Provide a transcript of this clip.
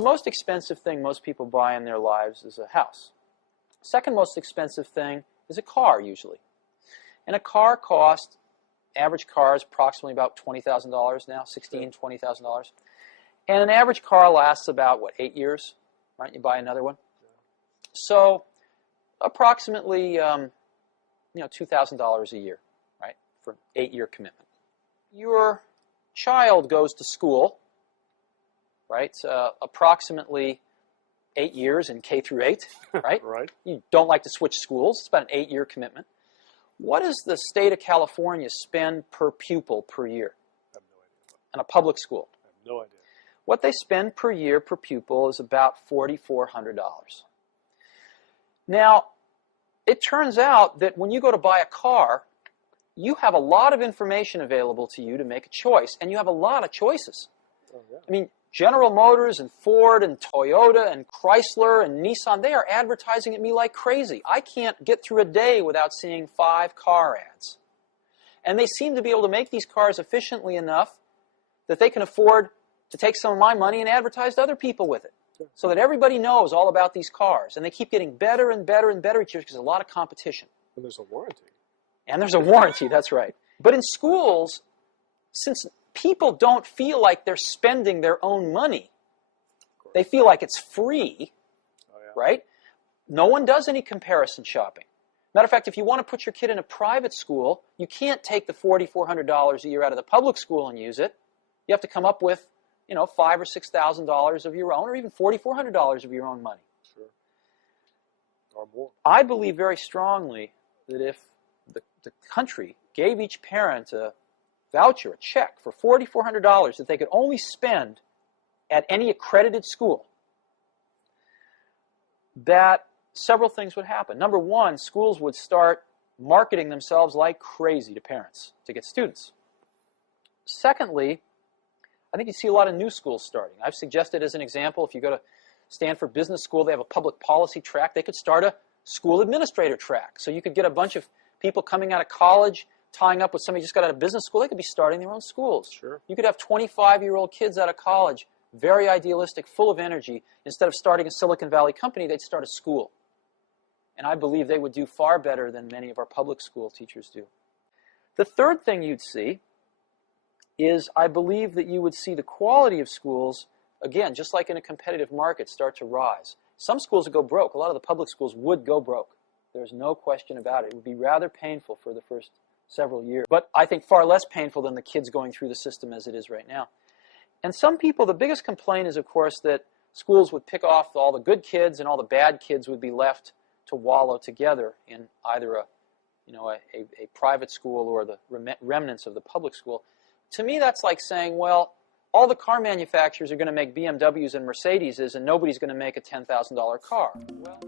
The most expensive thing most people buy in their lives is a house. Second most expensive thing is a car, usually. And a car costs, average car is approximately about $20,000 now, $16,000, $20,000. And an average car lasts about, what, 8 years? Right? You buy another one. So approximately, $2,000 a year, right, for an 8-year commitment. Your child goes to school, right, approximately 8 years in K through 8, right? Right. You don't like to switch schools. It's about an 8-year commitment. What does the state of California spend per pupil per year? I have no idea. In a public school? I have no idea. What they spend per year per pupil is about $4,400. Now, it turns out that when you go to buy a car, you have a lot of information available to you to make a choice, and you have a lot of choices. Oh, yeah. I mean, General Motors and Ford and Toyota and Chrysler and Nissan, they are advertising at me like crazy. I can't get through a day without seeing 5 car ads. And they seem to be able to make these cars efficiently enough that they can afford to take some of my money and advertise to other people with it. So that everybody knows all about these cars. And they keep getting better and better and better each year because there's a lot of competition. And there's a warranty. And there's a warranty, that's right. But in schools, since people don't feel like they're spending their own money, they feel like it's free, right? No one does any comparison shopping. Matter of fact, if you want to put your kid in a private school, you can't take the $4,400 a year out of the public school and use it. You have to come up with, $5,000 or $6,000 of your own, or even $4,400 of your own money. Sure. Or more. I believe very strongly that if the country gave each parent a voucher, a check for $4,400 that they could only spend at any accredited school, that several things would happen. Number one, schools would start marketing themselves like crazy to parents to get students. Secondly, I think you see a lot of new schools starting. I've suggested as an example, if you go to Stanford Business School, they have a public policy track. They could start a school administrator track. So you could get a bunch of people coming out of college, tying up with somebody who just got out of business school. They could be starting their own schools. Sure. You could have 25-year-old kids out of college, very idealistic, full of energy. Instead of starting a Silicon Valley company, they'd start a school. And I believe they would do far better than many of our public school teachers do. The third thing you'd see is I believe that you would see the quality of schools, again, just like in a competitive market, start to rise. Some schools would go broke. A lot of the public schools would go broke. There's no question about it. It would be rather painful for the first several years, but I think far less painful than the kids going through the system as it is right now. And some people, the biggest complaint is, of course, that schools would pick off all the good kids and all the bad kids would be left to wallow together in either a private school or the remnants of the public school. To me, that's like saying, well, all the car manufacturers are going to make BMWs and Mercedeses, and nobody's going to make a $10,000 car. Well,